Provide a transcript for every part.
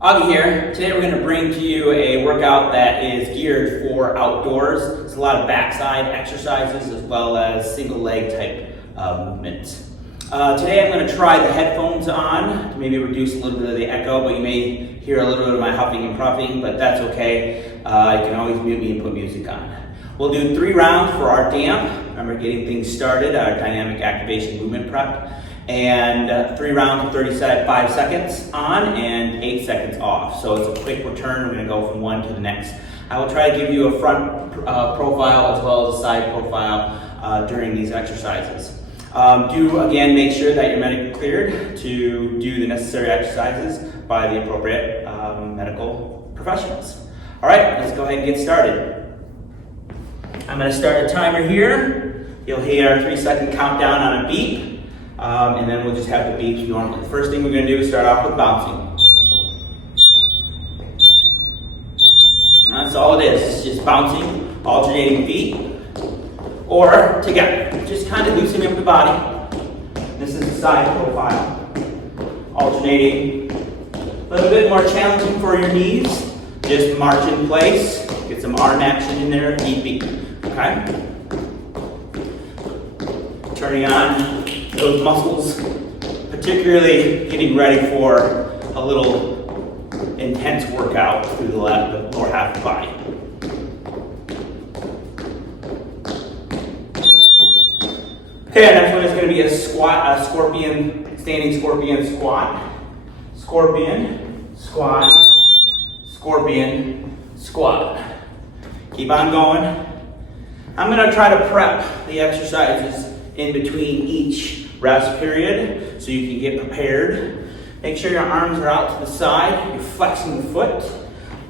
Augie here. Today we're going to bring to you a workout that is geared for outdoors. It's a lot of backside exercises as well as single leg type movements. Today I'm going to try the headphones on to maybe reduce a little bit of the echo, but you may hear a little bit of my huffing and puffing, but that's okay. You can always mute me and put music on. We'll do 3 rounds for our DAMP. Remember, getting things started, our dynamic activation movement prep. And 3 rounds of 35 seconds on and 8 seconds off. So it's a quick return. We're going to go from one to the next. I will try to give you a front profile as well as a side profile during these exercises. Again, make sure that you're medically cleared to do the necessary exercises by the appropriate medical professionals. All right, let's go ahead and get started. I'm going to start a timer here. You'll hear a 3-second countdown on a beep. And then we'll just have the beeps normally. The first thing we're going to do is start off with bouncing. That's all it is. It's just bouncing, alternating feet, or together. Just kind of loosening up the body. This is the side profile. Alternating. A little bit more challenging for your knees. Just march in place. Get some arm action in there. Beep. Okay? Turning on those muscles, particularly getting ready for a little intense workout through the lower half of the body. Okay, our next one is going to be a squat, a scorpion, standing scorpion squat. Scorpion, squat, scorpion, squat. Keep on going. I'm going to try to prep the exercises in between each rest period so you can get prepared. Make sure your arms are out to the side. You're flexing the foot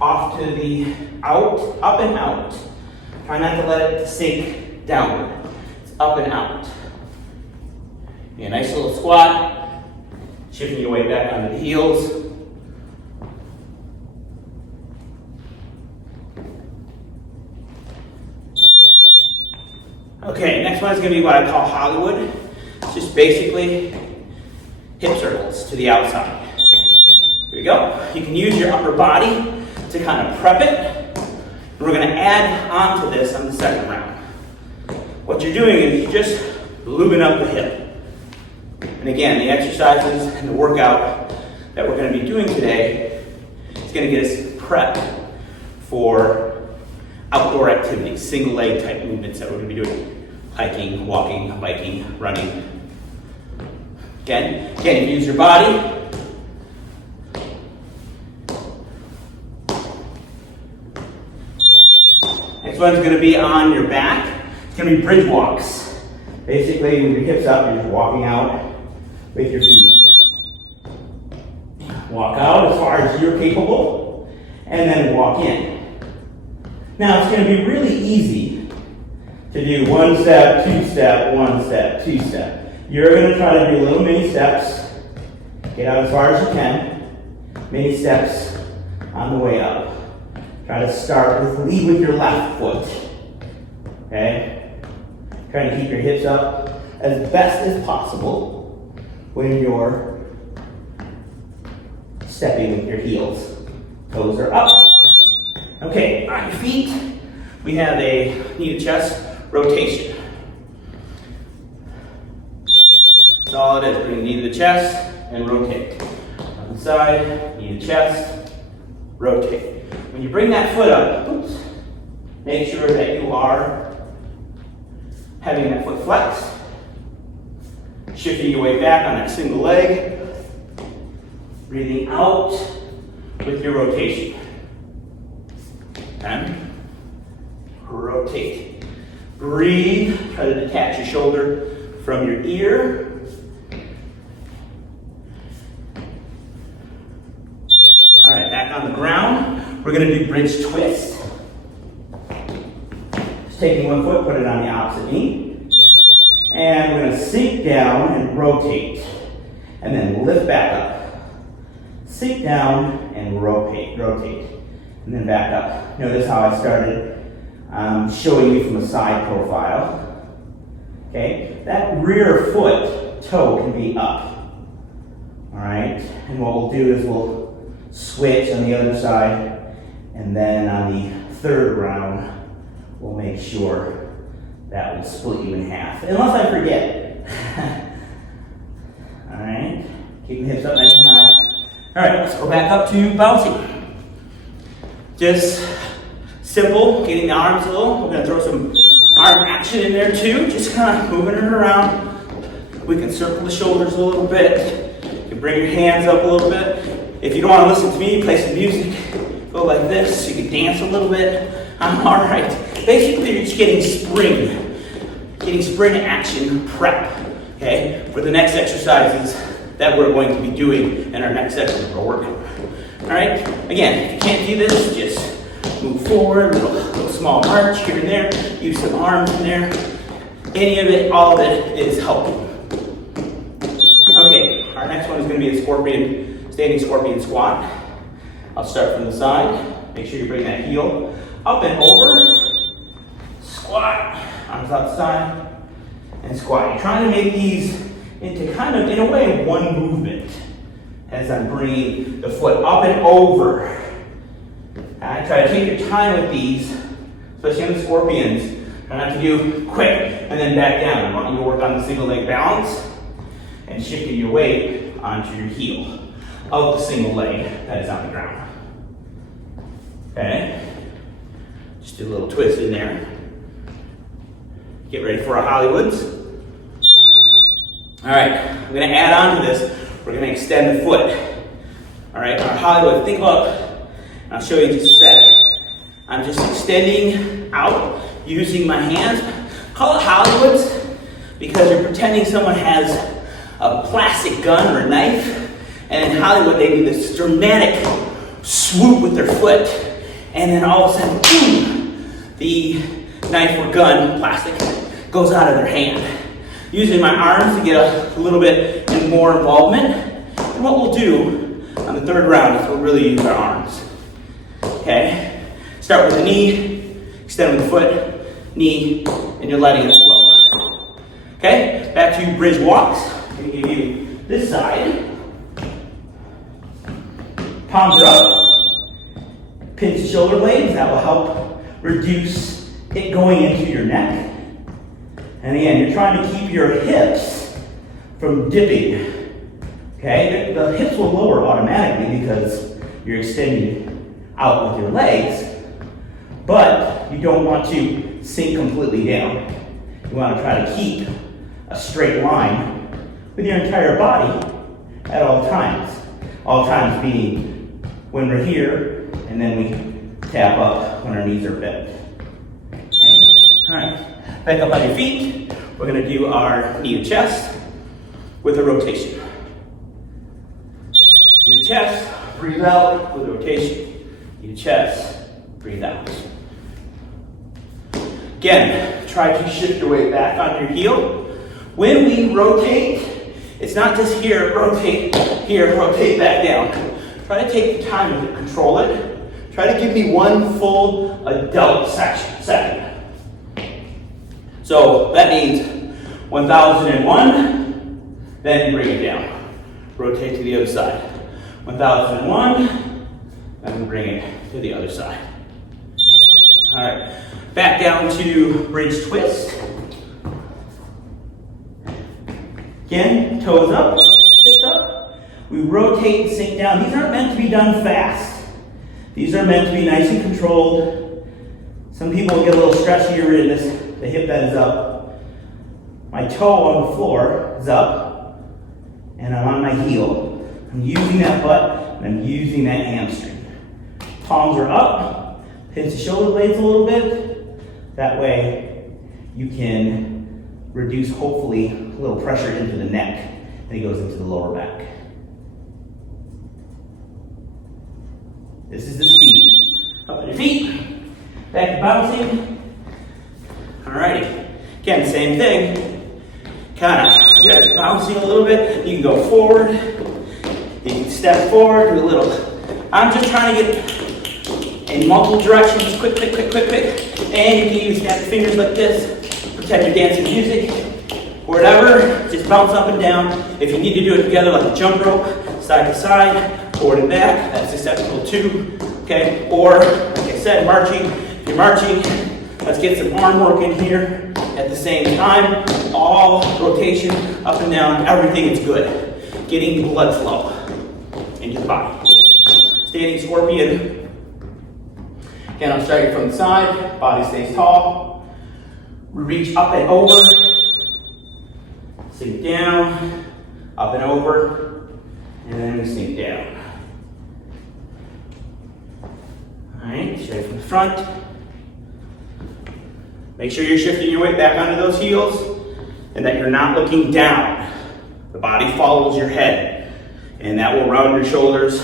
off to the out, up and out. Try not to let it sink downward. It's up and out. A nice little squat. Shifting your weight back onto the heels. Okay, next one is going to be what I call Hollywood. It's just basically hip circles to the outside. Here we go. You can use your upper body to kind of prep it. And we're going to add on to this on the second round. What you're doing is you're just lubing up the hip. And again, the exercises and the workout that we're going to be doing today is going to get us prepped for outdoor activities, single leg type movements that we're going to be doing. Hiking, walking, biking, running. Again, you use your body. Next one's going to be on your back. It's going to be bridge walks. Basically, with your hips up, you're just walking out with your feet. Walk out as far as you're capable, and then walk in. Now, it's going to be really easy to do 1 step, 2 step, 1 step, 2 step. You're going to try to do little mini steps. Get out as far as you can. Mini steps on the way up. Try to lead with your left foot. Okay? Trying to keep your hips up as best as possible when you're stepping with your heels. Toes are up. Okay, on your feet, we have a knee to chest rotation. That's all it is. Bring the knee to the chest and rotate. On the side, knee to chest, rotate. When you bring that foot up, make sure that you are having that foot flexed, shifting your weight back on that single leg, breathing out with your rotation. And rotate. Breathe. Try to detach your shoulder from your ear. All right, back on the ground. We're going to do bridge twist. Just taking one foot, put it on the opposite knee. And we're going to sink down and rotate. And then lift back up. Sink down and rotate. And then back up. Notice how I started showing you from a side profile. Okay, that rear foot toe can be up. All right, and what we'll do is we'll switch on the other side, and then on the third round, we'll make sure that will split you in half, unless I forget. All right, keep the hips up nice and high. All right, let's go back up to bouncing. Just simple, getting the arms a little. We're gonna throw some arm action in there too, just kind of moving it around. We can circle the shoulders a little bit. You can bring your hands up a little bit. If you don't want to listen to me, play some music. Go like this. You can dance a little bit. All right. Basically, you're just getting spring action prep, okay, for the next exercises that we're going to be doing in our next section we're working. All right. Again, if you can't do this, just move forward, little small march here and there. Use some arms in there. Any of it, all of it is helping. Okay, our next one is going to be a standing scorpion squat. I'll start from the side. Make sure you bring that heel up and over. Squat, arms outside, and squat. You're trying to make these into kind of, in a way, one movement as I'm bringing the foot up and over. I try to take your time with these, especially on the scorpions. Try not to do quick and then back down. I want you to work on the single leg balance and shifting your weight onto your heel of the single leg that is on the ground. Okay? Just do a little twist in there. Get ready for our Hollywoods. All right, I'm gonna add on to this. We're gonna extend the foot. All right, our Hollywood, think about, and I'll show you in just a sec. I'm just extending out using my hands. Call it Hollywoods because you're pretending someone has a plastic gun or a knife, and in Hollywood they do this dramatic swoop with their foot, and then all of a sudden, boom, the knife or gun, plastic, goes out of their hand. Using my arms to get a little bit more involvement, and what we'll do on the third round is we'll really use our arms. Okay? Start with the knee, extend with the foot, knee, and you're letting it flow. Okay? Back to bridge walks. I'm going to give you this side. Palms are up. Pinch the shoulder blades. That will help reduce it going into your neck. And again, you're trying to keep your hips from dipping. Okay? The hips will lower automatically because you're extending out with your legs, but you don't want to sink completely down. You want to try to keep a straight line with your entire body at all times. All times being when we're here, and then we tap up when our knees are bent. Okay. All right, back up on your feet. We're going to do our knee to chest with a rotation. Knee to chest, breathe out with a rotation. Knee to chest, breathe out. Again, try to shift your weight back on your heel. When we rotate, it's not just here, rotate back down. Try to take the time to control it. Try to give me one full adult second. So that means 1001, then you bring it down. Rotate to the other side. 1001, then we bring it to the other side. All right, back down to bridge twist. Again, toes up, hips up. We rotate and sink down. These aren't meant to be done fast. These are meant to be nice and controlled. Some people get a little stretchier in this. The hip bend is up. My toe on the floor is up, and I'm on my heel. I'm using that butt, and I'm using that hamstring. Palms are up. Pinch the shoulder blades a little bit. That way, you can reduce, hopefully, a little pressure into the neck, and it goes into the lower back. This is the speed. Up on your feet. Back to bouncing. Alrighty. Again, same thing. Kind of just bouncing a little bit. You can go forward. You can step forward, do a little. I'm just trying to get in multiple directions, quick. And you can use snap fingers like this. Pretend you're dancing music. Whatever, just bounce up and down. If you need to do it together like a jump rope, side to side, forward and back, that's acceptable too, okay? Or, like I said, marching. If you're marching, let's get some arm work in here at the same time. All rotation, up and down, everything is good. Getting blood flow into the body. Standing scorpion. Again, I'm starting from the side, body stays tall. Reach up and over. Sink down, up and over, and then we sink down. All right, straight from the front. Make sure you're shifting your weight back onto those heels and that you're not looking down. The body follows your head, and that will round your shoulders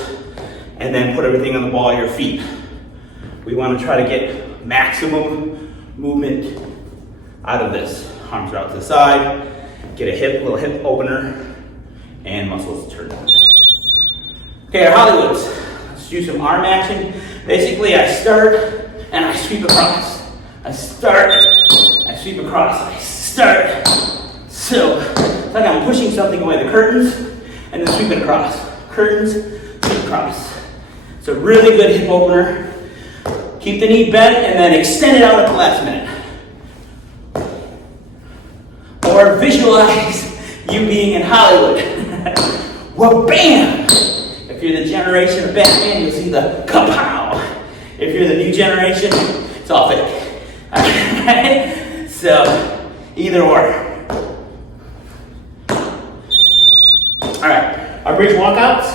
and then put everything on the ball of your feet. We want to try to get maximum movement out of this. Arms are out to the side. Get a little hip opener, and muscles turn on. Okay, our Hollywoods. Let's do some arm action. Basically, I start and I sweep across. I start, I sweep across. I start. So, it's like I'm pushing something away. The curtains, and then sweeping across. Curtains, sweep across. It's a really good hip opener. Keep the knee bent, and then extend it out at the last minute. Or visualize you being in Hollywood. Well, bam! If you're the generation of Batman, you'll see the kapow. If you're the new generation, it's all fake. Alright? So, either or. Alright, our bridge walkouts.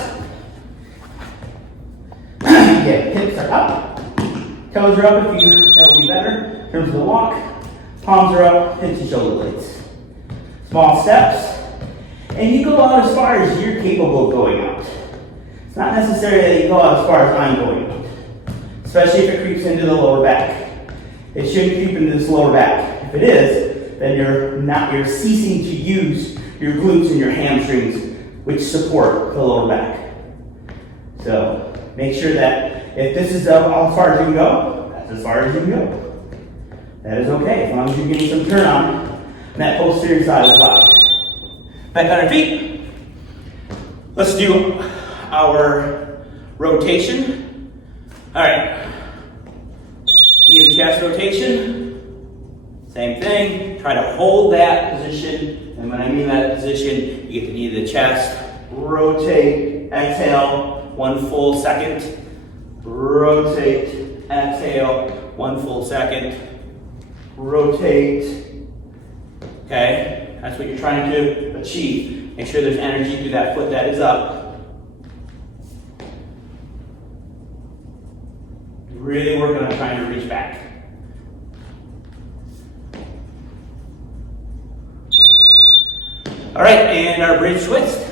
Again, hips are up. Toes are up that'll be better. In terms of the walk, palms are up, hips and shoulder blades. Small steps, and you go out as far as you're capable of going out. It's not necessary that you go out as far as I'm going out, especially if it creeps into the lower back. It shouldn't creep into this lower back. If it is, then you're ceasing to use your glutes and your hamstrings, which support the lower back. So make sure that if this is all as far as you can go, that's as far as you can go. That is okay, as long as you're getting some turn on that posterior side of the body. Back on our feet. Let's do our rotation. All right. Knee to chest rotation. Same thing. Try to hold that position. And when I mean that position, you get the knee to the chest. Rotate. Exhale. 1 full second. Rotate. Exhale. 1 full second. Rotate. Okay, that's what you're trying to achieve. Make sure there's energy through that foot that is up. Really working on trying to reach back. All right, and our bridge twist.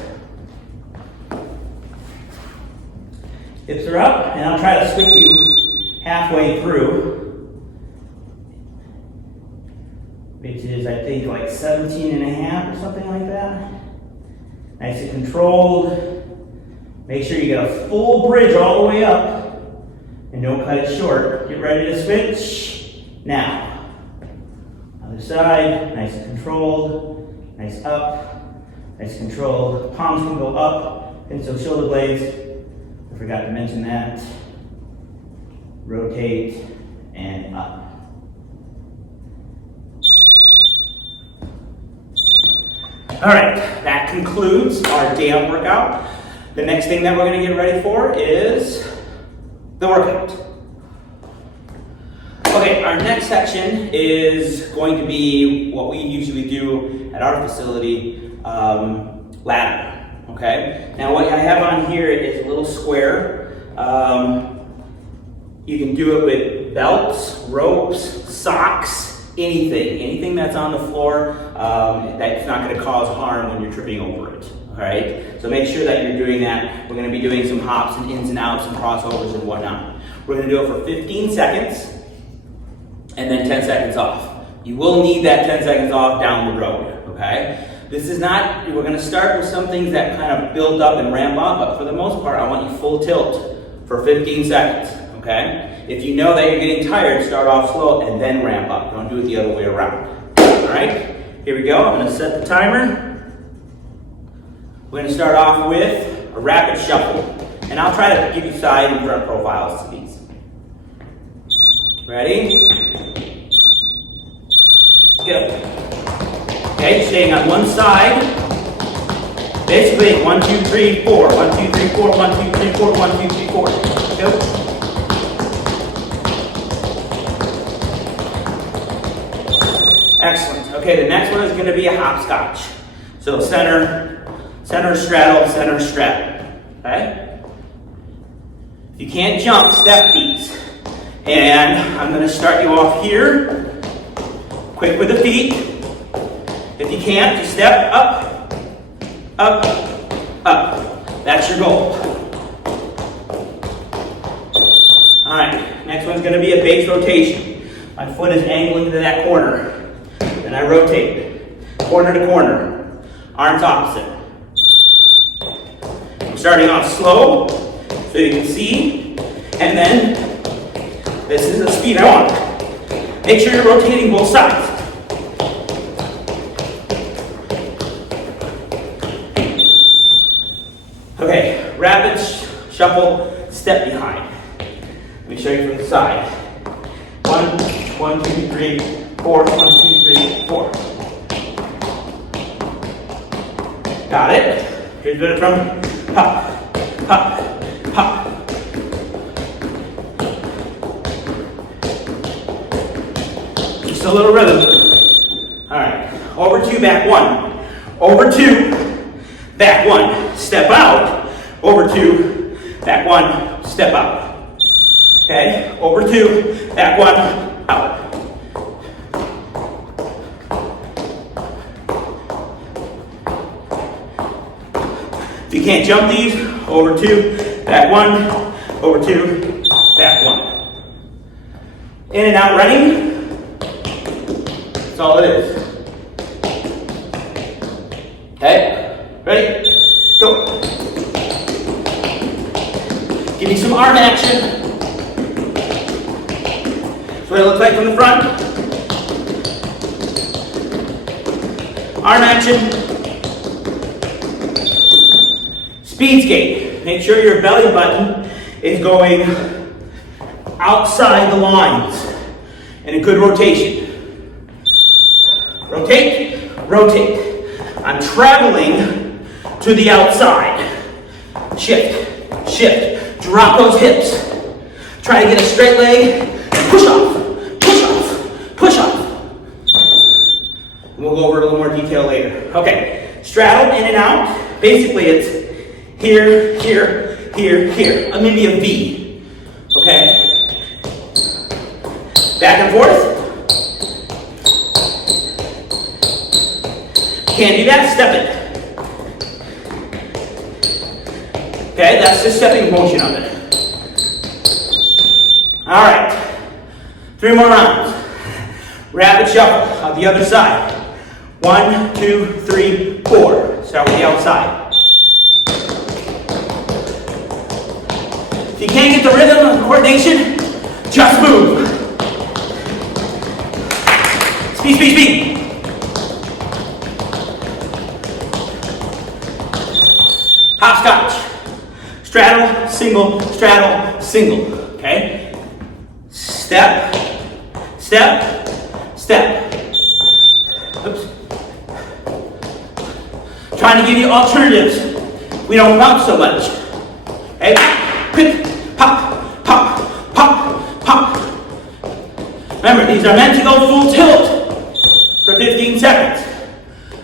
Hips are up, and I'll try to sweep you halfway through, which is, I think, like 17 and a half or something like that. Nice and controlled. Make sure you get a full bridge all the way up and don't cut it short. Get ready to switch now. Other side, nice and controlled. Nice up, nice and controlled. Palms can go up, and so shoulder blades. I forgot to mention that. Rotate and up. All right, that concludes our day out workout. The next thing that we're going to get ready for is the workout. Okay, our next section is going to be what we usually do at our facility, ladder. Okay, now what I have on here is a little square. You can do it with belts, ropes, socks, anything that's on the floor that's not going to cause harm when you're tripping over it. All right, so make sure that you're doing that. We're going to be doing some hops and ins and outs and crossovers and whatnot. We're going to do it for 15 seconds and then 10 seconds off. You will need that 10 seconds off down the road. Okay, this is not, we're going to start with some things that kind of build up and ramp up, but for the most part I want you full tilt for 15 seconds. Okay, if you know that you're getting tired, start off slow and then ramp up. Don't do it the other way around. All right, here we go. I'm going to set the timer. We're going to start off with a rapid shuffle. And I'll try to give you side and front profiles to these. Ready? Go. Okay, staying on one side. Basically, 1, 2, 3, 4. 1, 2, 3, 4. 1, 2, 3, 4. 1, 2, 3, 4. Go. Excellent. Okay, the next one is going to be a hopscotch. So center, straddle, center, straddle. Okay? If you can't jump, step these. And I'm going to start you off here. Quick with the feet. If you can't, just step up, up, up. That's your goal. All right, next one's going to be a base rotation. My foot is angling to that corner. And I rotate, corner to corner, arms opposite. I'm starting off slow, so you can see, and then this is the speed I want. Make sure you're rotating both sides. Okay, rapid shuffle, step behind. Let me show you from the side. 1, 2, 3, 4, 1, 2, 3, 4. Got it? Here's a bit from hop, hop, hop. Just a little rhythm. All right, over 2, back 1. Over 2, back 1. Step out. Over 2, back 1. Step out. Okay, over 2, back 1, out. If you can't jump these, over 2, back 1, over 2, back 1. In and out running, that's all it is. Okay, ready? Go. Give me some arm action. That's what it looks like from the front. Arm action. Speed skate. Make sure your belly button is going outside the lines in a good rotation. Rotate, rotate. I'm traveling to the outside. Shift, shift. Drop those hips. Try to get a straight leg and push off, push off, push off. We'll go over it in a little more detail later. Okay, straddle in and out. Basically, it's here, here, here, here. Maybe a V. Okay? Back and forth. Can't do that, step it. Okay, that's the stepping motion of it. Alright. 3 more rounds. Rapid shuffle on the other side. 1, 2, 3, 4. Start with the outside. If you can't get the rhythm and coordination, just move. Speed, speed, speed. Hopscotch. Straddle, single, straddle, single. Okay? Step, step, step. Oops. Trying to give you alternatives. We don't bounce so much. Okay? Quick, pop, pop, pop, pop. Remember, these are meant to go full tilt for 15 seconds.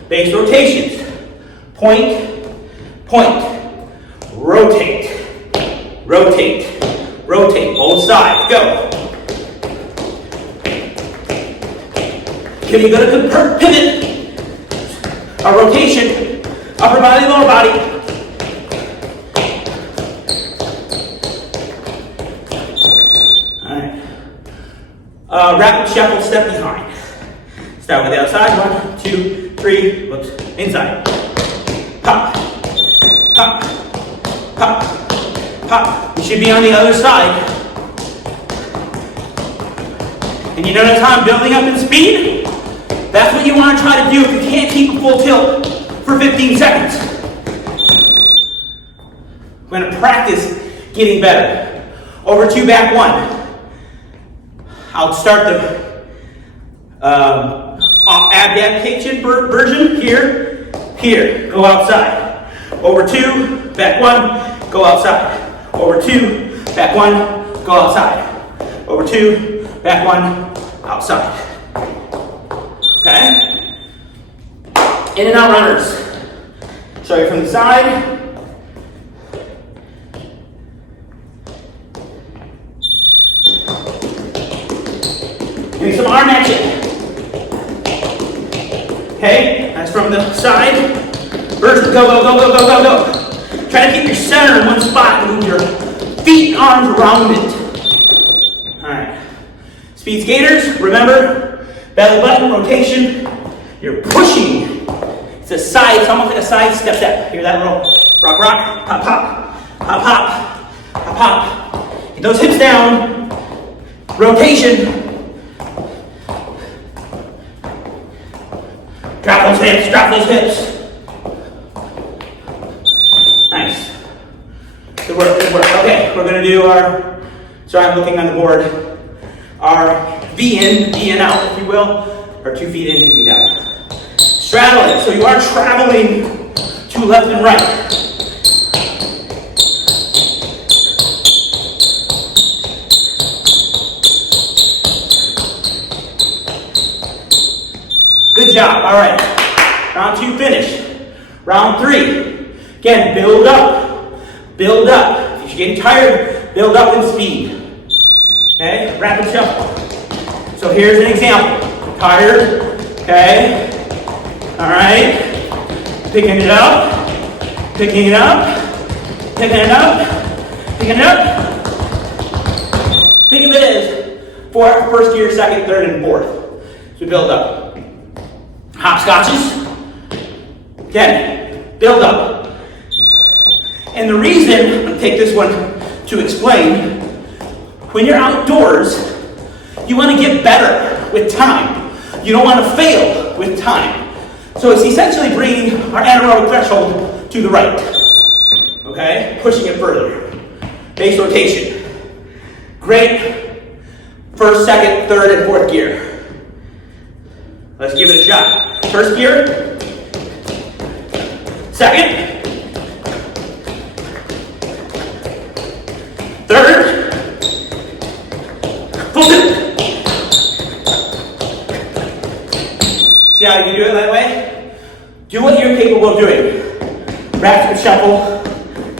Base rotations. Point, point. Rotate, rotate, rotate. Both sides. Go. Can you go to pivot? A rotation. Upper body, lower body. Rapid shuffle, step behind. Start with the outside. 1, 2, 3. Whoops. Inside. Pop. Pop. Pop. Pop. You should be on the other side. And you notice how I'm building up in speed? That's what you want to try to do if you can't keep a full tilt for 15 seconds. We're going to practice getting better. Over 2, back 1. I'll start the adaptation version here, here, go outside. Over 2, back 1, go outside. Over 2, back 1, go outside. Over 2, back 1, outside. Okay? In and out runners. Show you from the side. Doing some arm action. Okay, that's from the side. Versus go, go, go, go, go, go, go. Try to keep your center in one spot. Move your feet and arms around it. Alright. Speed skaters, remember, belly button rotation. You're pushing. It's a side, it's almost like a side step. Hear that little rock, rock, pop, pop, pop, pop, pop, pop. Get those hips down. Rotation. Drop those hips, drop those hips. Nice. Good work, good work. Okay, we're gonna do our, sorry I'm looking on the board, our V in out, if you will, or 2 feet in, 2 feet out. Straddling, so you are traveling to left and right. Good job, all right. Round 2 finish. Round 3, again, build up, build up. If you're getting tired, build up in speed. Okay, rapid shuffle. So here's an example. Tired, okay. All right, picking it up, picking it up, picking it up, picking it up. Think of it as for first gear, second, third, and fourth. So we build up. Hopscotches. Again, build up. And the reason, I'm going to take this one to explain, when you're outdoors, you want to get better with time. You don't want to fail with time. So it's essentially bringing our anaerobic threshold to the right. Okay? Pushing it further. Base rotation. Great. First, second, third, and fourth gear. Let's give it a shot. First gear. Second. Third. Fourth. See how you can do it that way? Do what you're capable of doing. Rapid shuffle,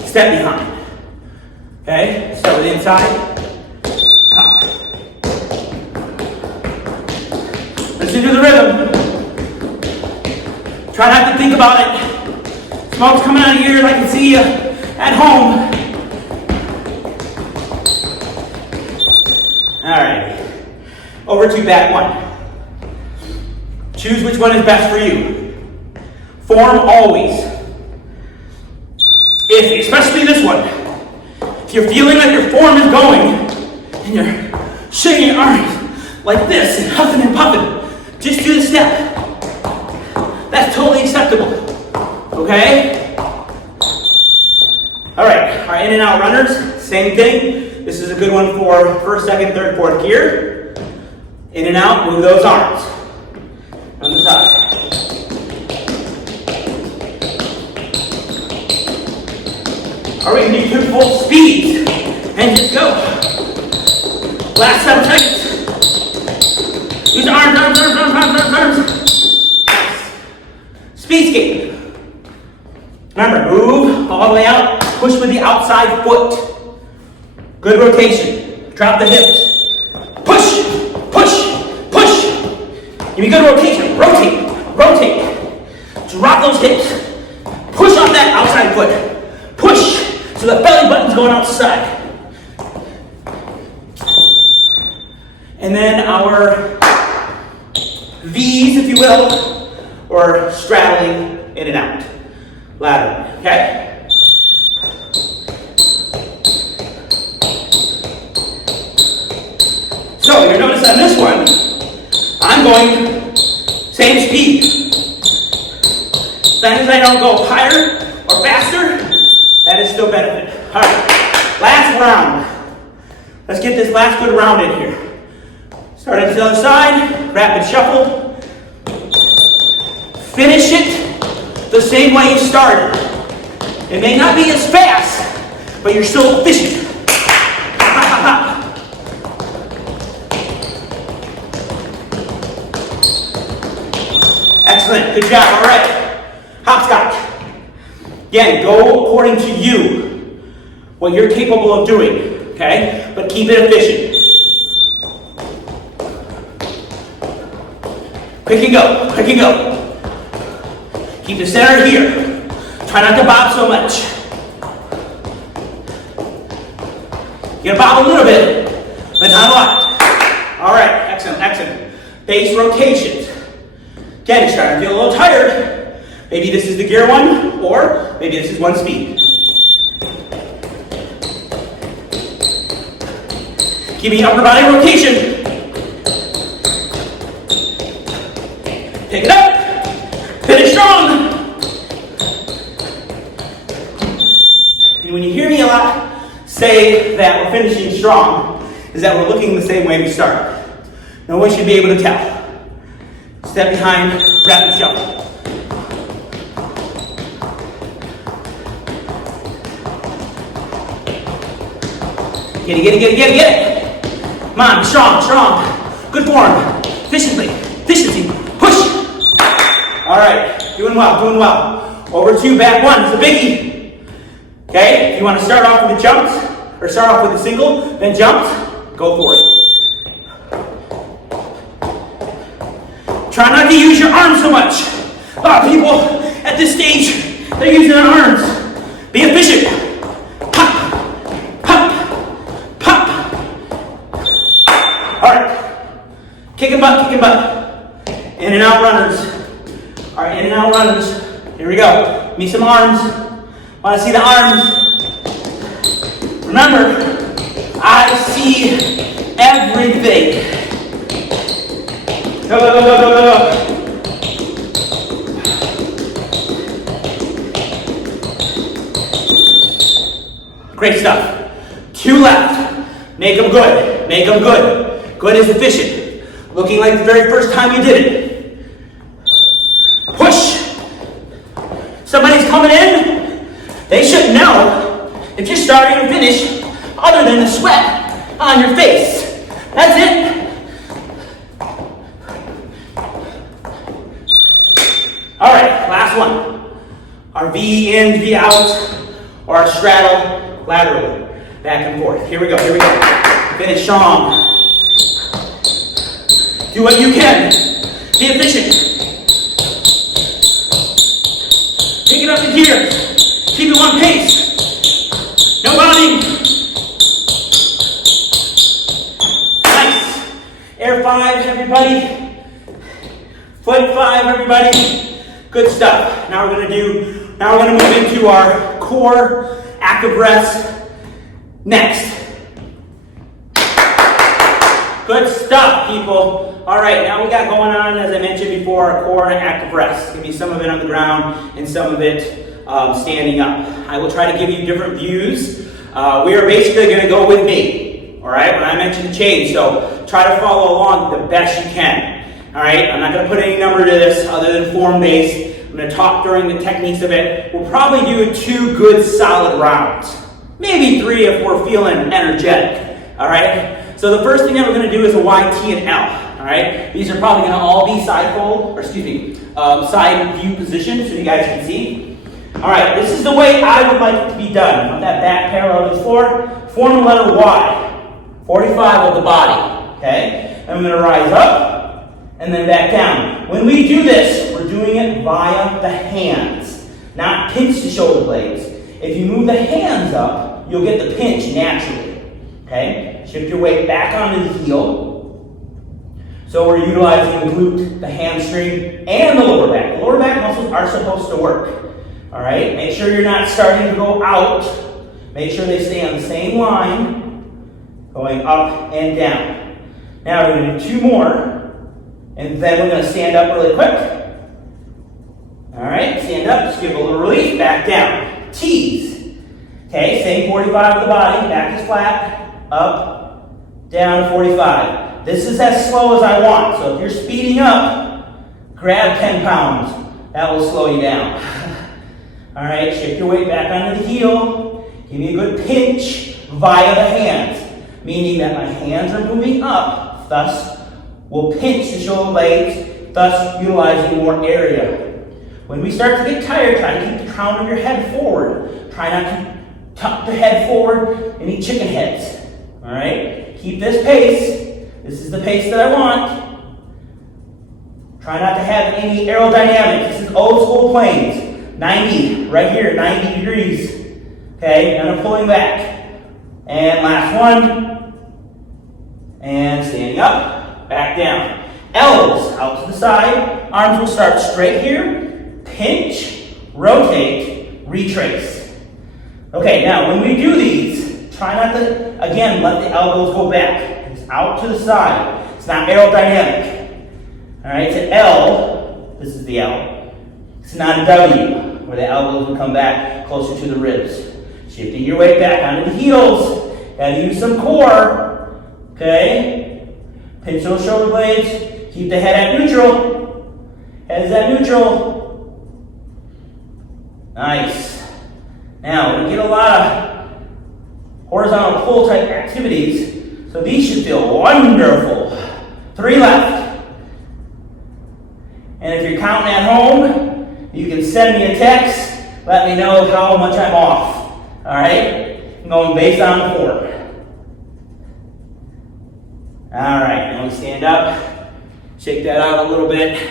step behind. Okay? Start with the inside. Top. Listen to the rhythm. Try not to think about it. Smoke's coming out of your ears. I can see you at home. Alright. Over to back 1. Choose which one is best for you. Form always. Especially this one. If you're feeling like your form is going and you're shaking your arms like this and huffing and puffing, just do the step. That's totally acceptable. Okay? Alright, our in and out runners, same thing. This is a good one for first, second, third, fourth gear. In and out, move those arms. On the side. All right, we need to full speed and just go. Last 7 seconds. Use the arms. Speed skate. Remember, move all the way out. Push with the outside foot. Good rotation. Drop the hips. Push, push, push. Give me good rotation. Rotate, rotate. Drop those hips. Push off that outside foot. Push so the belly button's going outside. And then our V's, if you will, or straddling in and out. Laterally, okay? So you'll notice on this one, I'm going same speed. As long as I don't go higher or faster, that is is still benefit. All right, last round. Let's get this last good round in here. Start at the other side, rapid shuffle. Finish it the same way you started. It may not be as fast, but you're still efficient. Excellent, good job, all right. Hopscotch. Again, go according to you, what you're capable of doing, okay? But keep it efficient. Quick and go, quick and go. Keep the center here. Try not to bob so much. You're gonna bob a little bit, but not a lot. All right, excellent, excellent. Base rotations. Again, you're starting to feel a little tired. Maybe this is the gear one, or maybe this is one speed. Keeping upper body rotation. Pick it up. Finish strong. And when you hear me a lot say that we're finishing strong, is that we're looking the same way we started. No one should be able to tell. Step behind, rapid shuffle. Get it. Come on, strong. Good form. Efficiency. Push. All right, doing well. Over 2, back 1 is a biggie. Okay, if you want to start off with the jumps, or start off with the single, then jumps, go for it. Try not to use your arms so much. A lot of people at this stage, they're using their arms. Be efficient. Pop. All right, kicking butt. In and out runners. All right, in and out runners. Here we go. Give me some arms. Want to see the arms? Remember, I see everything. Go. Great stuff. 2 left. Make them good. Good is efficient. Looking like the very first time you did it. Push. Somebody's coming in. They should know if you're starting to finish other than the sweat on your face. That's it. All right, last one. Our V in, V out, or our straddle laterally. Back and forth. Here we go. Finish strong. Do what you can. Be efficient. Pick it up in gears. Keep it one pace. No bobbing. Nice. Air 5, everybody. Foot 5, everybody. Good stuff. Now we're gonna move into our core active rest next. Good stuff, people. All right, now we got going on, as I mentioned before, our core and active rest. It's gonna be some of it on the ground and some of it standing up. I will try to give you different views. We are basically gonna go with me, all right, when I mention the change. So try to follow along the best you can, all right? I'm not gonna put any number to this other than form-based. I'm gonna talk during the techniques of it. We'll probably do 2 good solid rounds. Maybe 3 if we're feeling energetic, all right? So the first thing that we're gonna do is a Y, T, and L, all right? These are probably gonna all be side view positions so you guys can see. All right, this is the way I would like it to be done. Want that back parallel to the floor. Form the letter Y, 45 of the body, okay? And I'm gonna rise up and then back down. When we do this, we're doing it via the hands, not pinch the shoulder blades. If you move the hands up, you'll get the pinch naturally, okay? Shift your weight back onto the heel. So we're utilizing the glute, the hamstring, and the lower back. The lower back muscles are supposed to work, all right? Make sure you're not starting to go out. Make sure they stay on the same line, going up and down. Now we're gonna do 2 more, and then we're gonna stand up really quick. All right, stand up, just give a little relief, back down. Tease. Okay, same 45 with the body, back is flat, up, down to 45. This is as slow as I want, so if you're speeding up, grab 10 pounds. That will slow you down. All right, shift your weight back onto the heel. Give me a good pinch via the hands, meaning that my hands are moving up, thus will pinch the shoulder blades, thus utilizing more area. When we start to get tired, try to keep the crown of your head forward. Try not to tuck the head forward, any chicken heads. All right, keep this pace. This is the pace that I want. Try not to have any aerodynamics. This is old school planes. 90, right here, 90 degrees. Okay, none of pulling back. And last one. And standing up, back down. Elbows out to the side. Arms will start straight here. Pinch, rotate, retrace. Okay, now when we do these, try not to, again, let the elbows go back. It's out to the side. It's not aerodynamic. All right, it's an L. This is the L. It's not a W, where the elbows will come back closer to the ribs. Shifting your weight back onto the heels. Gotta use some core. Okay? Pinch those shoulder blades. Keep the head at neutral. Head is at neutral. Nice. Now, we get a lot of horizontal pull type activities, so these should feel wonderful. 3 left. And if you're counting at home, you can send me a text. Let me know how much I'm off. All right? I'm going based on the 4. All right, now we stand up. Shake that out a little bit.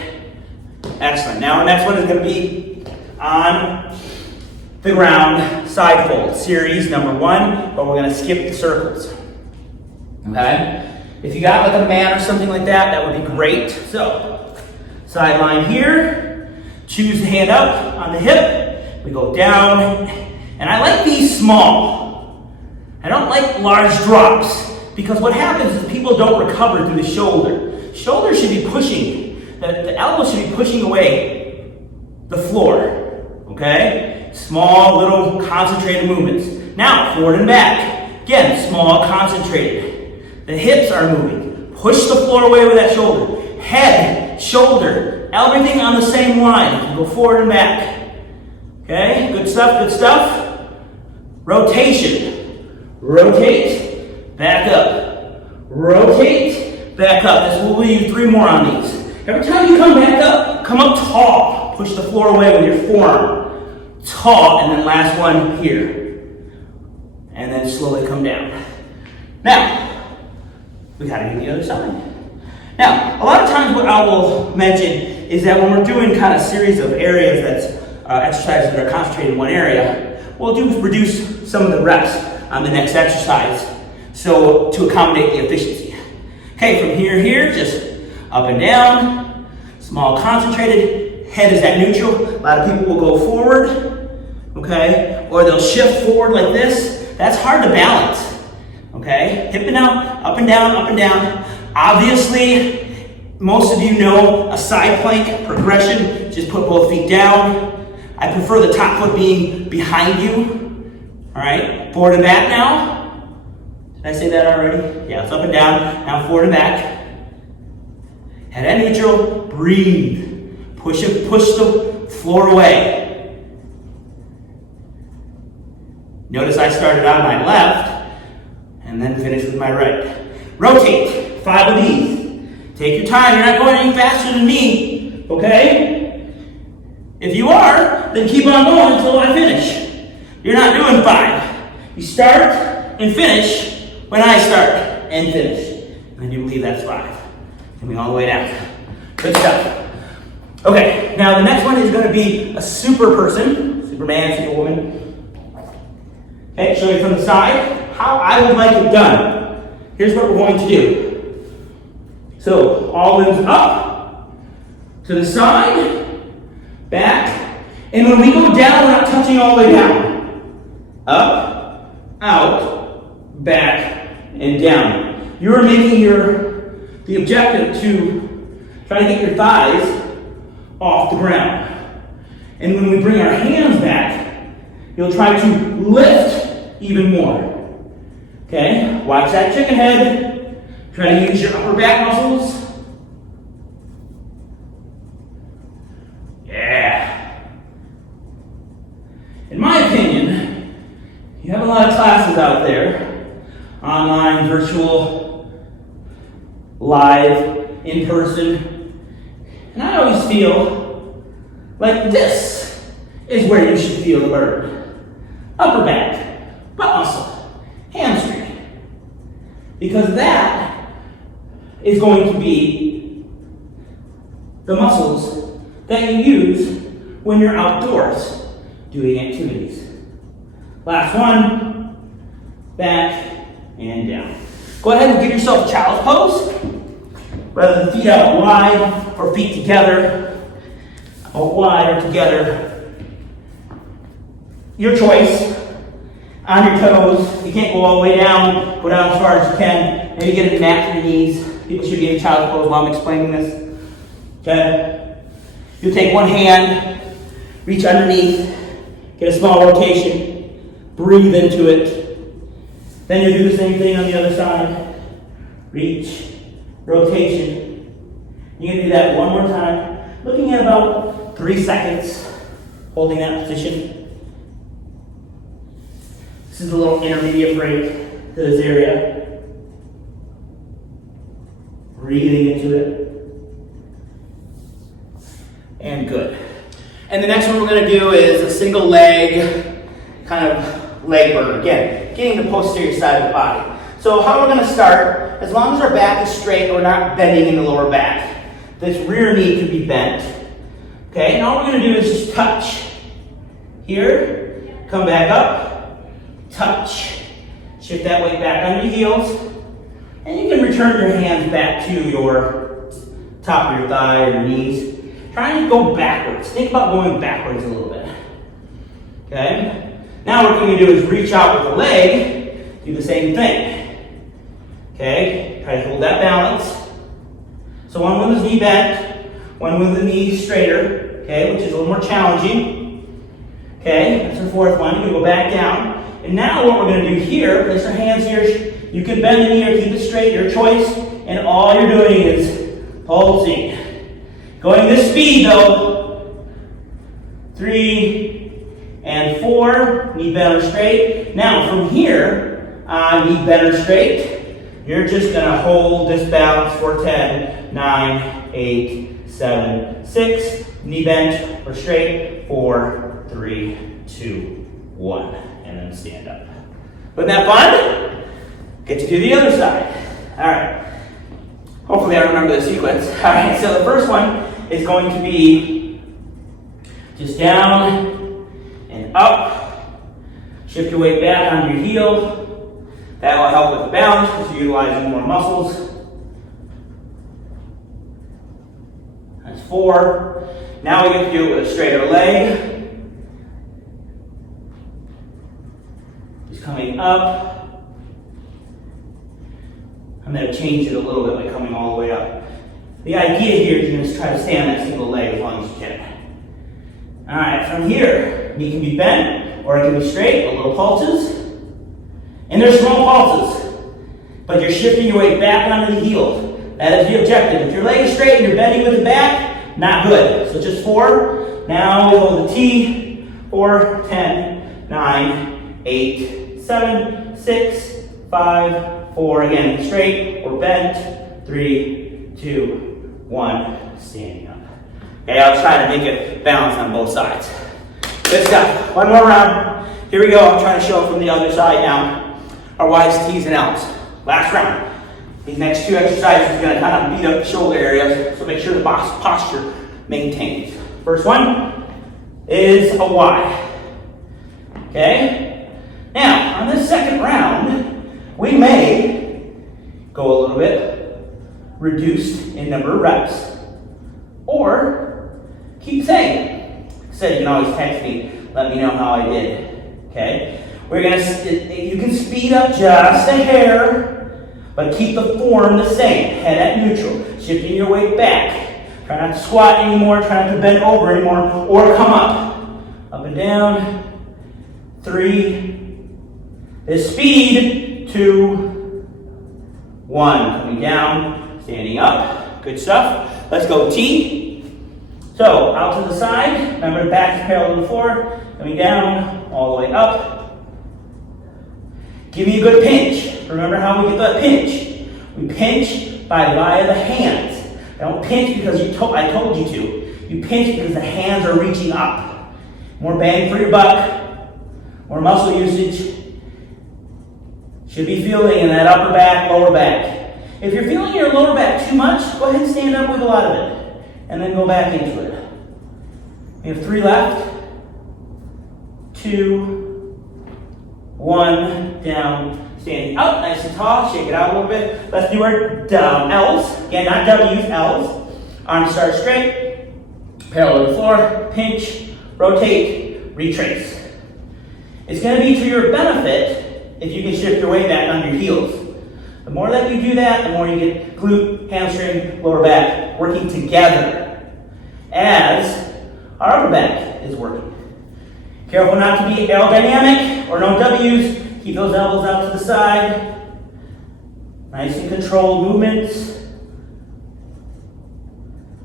Excellent. Now our next one is going to be on the ground side fold. Series number 1, but we're going to skip the circles. Okay? If you got like a mat or something like that, that would be great. So, sideline here. Choose the hand up on the hip. We go down. And I like these small. I don't like large drops because what happens is people don't recover through the shoulder. Shoulder should be pushing. The elbow should be pushing away the floor. Okay? Small, little, concentrated movements. Now, forward and back. Again, small, concentrated. The hips are moving. Push the floor away with that shoulder. Head, shoulder, everything on the same line. You go forward and back. Okay? Good stuff, good stuff. Rotation. Rotate, back up. Rotate, back up. This will leave 3 more on these. Every time you come back up, come up tall. Push the floor away with your forearm. Tall, and then last one here. And then slowly come down. Now, we gotta do the other side. Now, a lot of times what I will mention is that when we're doing kind of series of areas that's exercises that are concentrated in one area, we'll reduce some of the reps on the next exercise, so to accommodate the efficiency. Okay, from here, just up and down, small concentrated, head is at neutral. A lot of people will go forward, okay, or they'll shift forward like this. That's hard to balance, okay? Hip and out, up and down, up and down. Obviously, most of you know a side plank progression. Just put both feet down. I prefer the top foot being behind you. All right, forward and back now. Did I say that already? Yeah, it's up and down. Now forward and back. Head at neutral. Breathe. Push the floor away. Notice I started on my left and then finished with my right. Rotate. 5 of these. Take your time. You're not going any faster than me. Okay? If you are, then keep on going until I finish. You're not doing 5. You start and finish when I start and finish. And then you believe that's 5. Coming all the way down. Good stuff. Okay, now the next one is going to be a super person. Superman, Superwoman. Okay, show you from the side how I would like it done. Here's what we're going to do. So, all limbs up, to the side, back, and when we go down, we're not touching all the way down. Up, out, back, and down. You're making the objective to try to get your thighs off the ground. And when we bring our hands back, you'll try to lift even more. Okay, watch that chicken head. Try to use your upper back muscles. Yeah. In my opinion, you have a lot of classes out there, online, virtual, live, in person, and I always feel like this is where you should feel the burn. Upper back, butt muscle, hamstring. Because that is going to be the muscles that you use when you're outdoors doing activities. Last one, back and down. Go ahead and give yourself a child's pose. Rather than feet out wide or feet together, or wide or together. Your choice. On your toes. You can't go all the way down. Go down as far as you can. Maybe get a mat for your knees. People should be in child's pose while I'm explaining this. Okay? You take one hand, reach underneath, get a small rotation, breathe into it. Then you do the same thing on the other side. Reach, rotation. You're going to do that one more time, looking at about 3 seconds, holding that position. This is a little intermediate break to this area. Breathing into it. And good. And the next one we're going to do is a single leg, kind of leg burn. Again, getting the posterior side of the body. So how we're going to start, as long as our back is straight, we're not bending in the lower back. This rear knee can be bent. Okay, and all we're going to do is just touch. Here, come back up. Touch. Shift that weight back under your heels. And you can return your hands back to your top of your thigh or your knees. Try and go backwards. Think about going backwards a little bit. Okay? Now what we're going to do is reach out with the leg. Do the same thing. Okay? Try to hold that balance. So one with the knee bent. One with the knee straighter. Okay? Which is a little more challenging. Okay? That's the fourth one. You can go back down. And now what we're going to do here, place our hands here. You can bend the knee or keep it straight, your choice. And all you're doing is pulsing. Going this speed though. 3 and 4. Knee bent or straight. Now from here, knee bent or straight. You're just going to hold this balance for 10, 9, 8, 7, 6. Knee bent or straight. 4, 3, 2, 1. And then stand up. Wasn't that fun? Get to do the other side. All right. Hopefully I remember the sequence. All right, so the first one is going to be just down and up. Shift your weight back onto your heel. That will help with the balance because you're utilizing more muscles. That's 4. Now we get to do it with a straighter leg. Coming up. I'm going to change it a little bit by coming all the way up. The idea here is you're going to try to stay on that single leg as long as you can. Alright, from here, knee can be bent or it can be straight, a little pulses. And they're small pulses. But you're shifting your weight back onto the heel. That is the objective. If your leg is straight and you're bending with the back, not good. So just 4. Now we hold the T. 4, 10, 9, 8, 7, 6, 5, 4. Again, straight or bent. 3, 2, 1. Standing up. Okay, I'll try to make it balance on both sides. Good stuff. One more round. Here we go. I'm trying to show it from the other side now. Our Y's, T's, and L's. Last round. These next 2 exercises are going to kind of beat up the shoulder areas, so make sure the posture maintains. First one is a Y. Okay? Now, on this second round, we may go a little bit reduced in number of reps, or keep saying. So you can always text me, let me know how I did. Okay? You can speed up just a hair, but keep the form the same. Head at neutral, shifting your weight back. Try not to squat anymore, try not to bend over anymore, or come up. Up and down. 3, This speed, 2, 1. Coming down, standing up. Good stuff. Let's go T. So, out to the side. Remember, the back is parallel to the floor. Coming down, all the way up. Give me a good pinch. Remember how we get that pinch? We pinch via the hands. Don't pinch because I told you to. You pinch because the hands are reaching up. More bang for your buck. More muscle usage. Should be feeling in that upper back, lower back. If you're feeling your lower back too much, go ahead and stand up with a lot of it. And then go back into it. We have 3 left. 2, 1, down, standing up, nice and tall. Shake it out a little bit. Let's do our L's. Again, not W's, L's. Arms start straight. Parallel to the floor. Pinch, rotate, retrace. It's going to be to your benefit if you can shift your weight back on your heels. The more that you do that, the more you get glute, hamstring, lower back working together as our upper back is working. Careful not to be aerodynamic or no W's. Keep those elbows out to the side. Nice and controlled movements.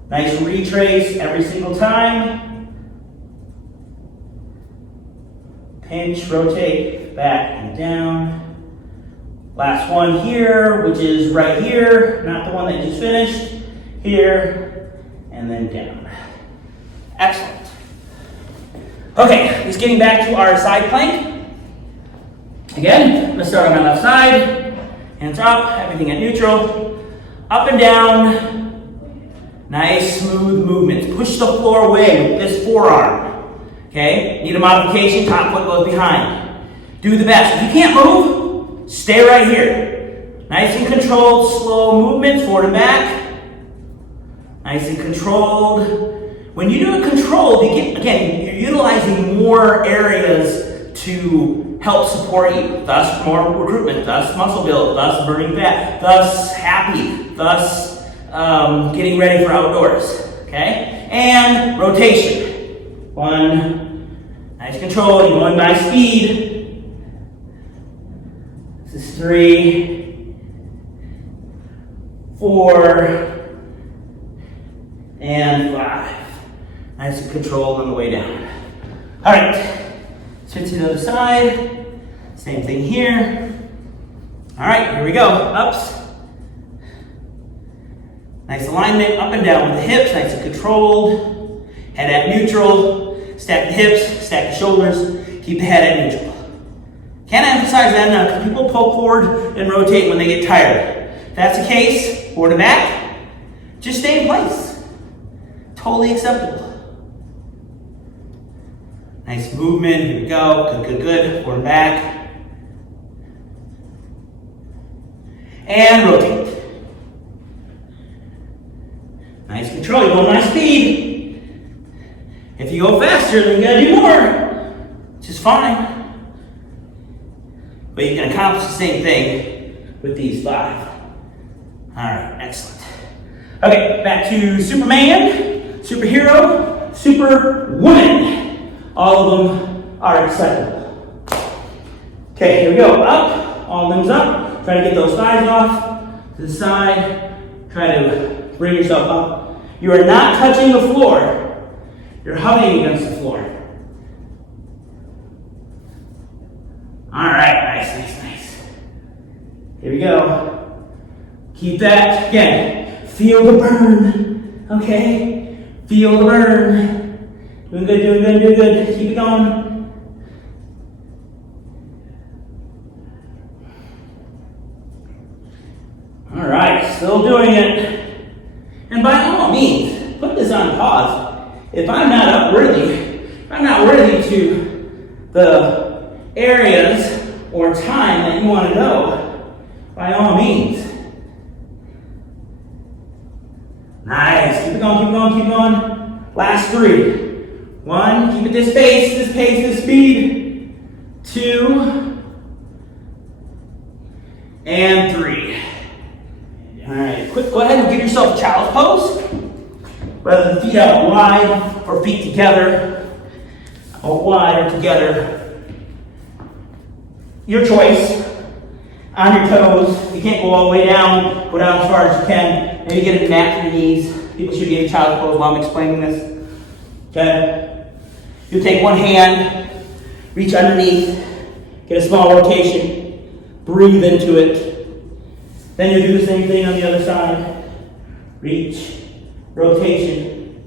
Nice retrace every single time. Pinch, rotate, back and down. Last one here, which is right here, not the one that just finished. Here, and then down. Excellent. Okay, just getting back to our side plank. Again, I'm going to start on my left side. Hands up, everything at neutral. Up and down. Nice, smooth movements. Push the floor away with this forearm. Okay, need a modification, top foot goes behind. Do the best. If you can't move, stay right here. Nice and controlled, slow movements, forward and back. Nice and controlled. When you do it controlled, you're utilizing more areas to help support you. Thus, more recruitment, thus muscle build, thus burning fat, thus happy, thus getting ready for outdoors. Okay, and rotation. 1, nice control, you're going by speed. This is 3, 4, and 5. Nice and controlled on the way down. All right, switch to the other side. Same thing here. All right, here we go. Ups. Nice alignment, up and down with the hips, nice and controlled. Head at neutral, stack the hips, stack the shoulders, keep the head at neutral. Can't emphasize that enough because people pull forward and rotate when they get tired. If that's the case, forward and back, just stay in place. Totally acceptable. Nice movement, here we go, good, forward and back. And rotate. Nice control, you're going nice speed. If you go faster, then you gotta do more, which is fine. But you can accomplish the same thing with these 5. All right, excellent. Okay, back to Superman, Superhero, Superwoman. All of them are acceptable. Okay, here we go. Up, all limbs up. Try to get those thighs off to the side. Try to bring yourself up. You are not touching the floor. You're hovering against the floor. All right, nice. Here we go. Keep that, again, feel the burn, okay? Feel the burn. Doing good. Keep it going. All right, still doing it. And by all means, put this on pause. If I'm not worthy to the areas or time that you want to know, by all means. Nice. Keep it going. Last 3. 1, keep it this pace, this speed. 2, and 3. All right, quick, go ahead and give yourself a child's pose. Whether the feet out wide or feet together, or wide or together. your choice, on your toes. You can't go all the way down, go down as far as you can. Maybe get a mat for your knees. People should be in child's pose while I'm explaining this. Okay? You take one hand, reach underneath, get a small rotation, breathe into it. Then you do the same thing on the other side. Reach, rotation.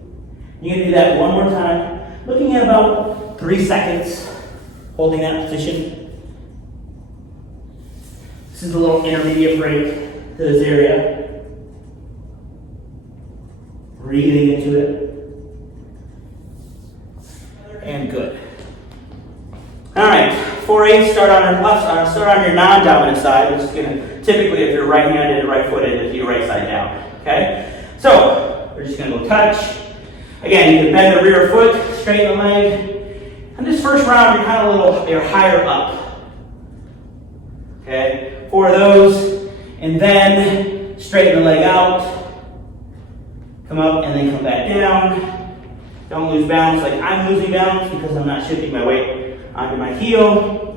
You're going to do that one more time, looking at about 3 seconds, holding that position. This is a little intermediate break to this area. Breathing into it. And good. All right, 4/8, start on your non-dominant side, which is gonna, typically if you're right-handed and right-footed, it'd your right side down, okay? So, we're just gonna go touch. Again, you can bend the rear foot, straighten the leg. And this first round, you're higher up. Okay, 4 of those, and then straighten the leg out. Come up and then come back down. Don't lose balance like I'm losing balance because I'm not shifting my weight onto my heel.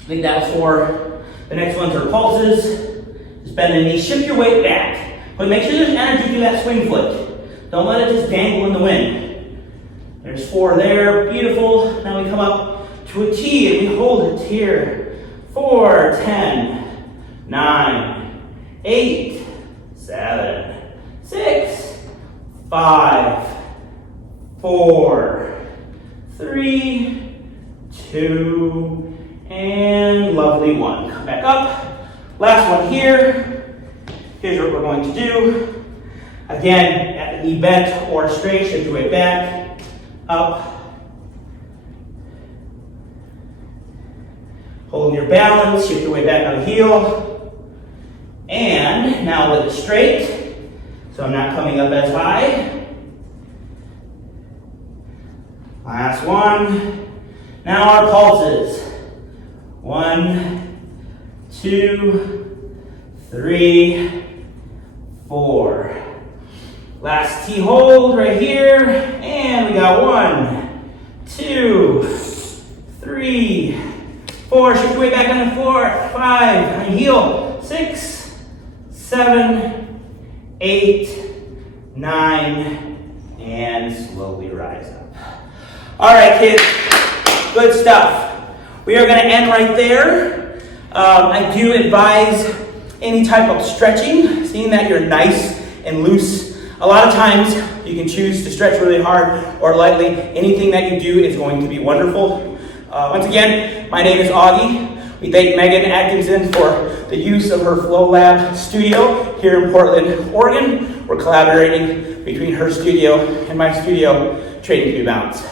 I think that was 4. The next ones are pulses. Just bend the knee, shift your weight back. But make sure there's energy through that swing foot. Don't let it just dangle in the wind. There's 4 there, beautiful. Now we come up to a T and we hold it here. 4, 10, 9, 8, 7, 6, 5, 4, 3, 2, and lovely 1. Come back up. Last one here. Here's what we're going to do. Again, at the knee bent or straight, shift your weight back, up. Holding your balance, shift your way back on the heel. And now let it straight. So I'm not coming up as high. Last one. Now our pulses. 1, 2, 3, 4. Last T hold right here. And we got 1, 2, 3, 4, shift your way back on the floor. 5, on your heel. 6, 7, 8, 9, and slowly rise up. All right, kids, good stuff. We are going to end right there. I do advise any type of stretching, seeing that you're nice and loose. A lot of times you can choose to stretch really hard or lightly. Anything that you do is going to be wonderful. Once again, my name is Augie. We thank Megan Atkinson for the use of her Flow Lab studio here in Portland, Oregon. We're collaborating between her studio and my studio, Trading New Balance.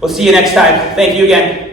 We'll see you next time. Thank you again.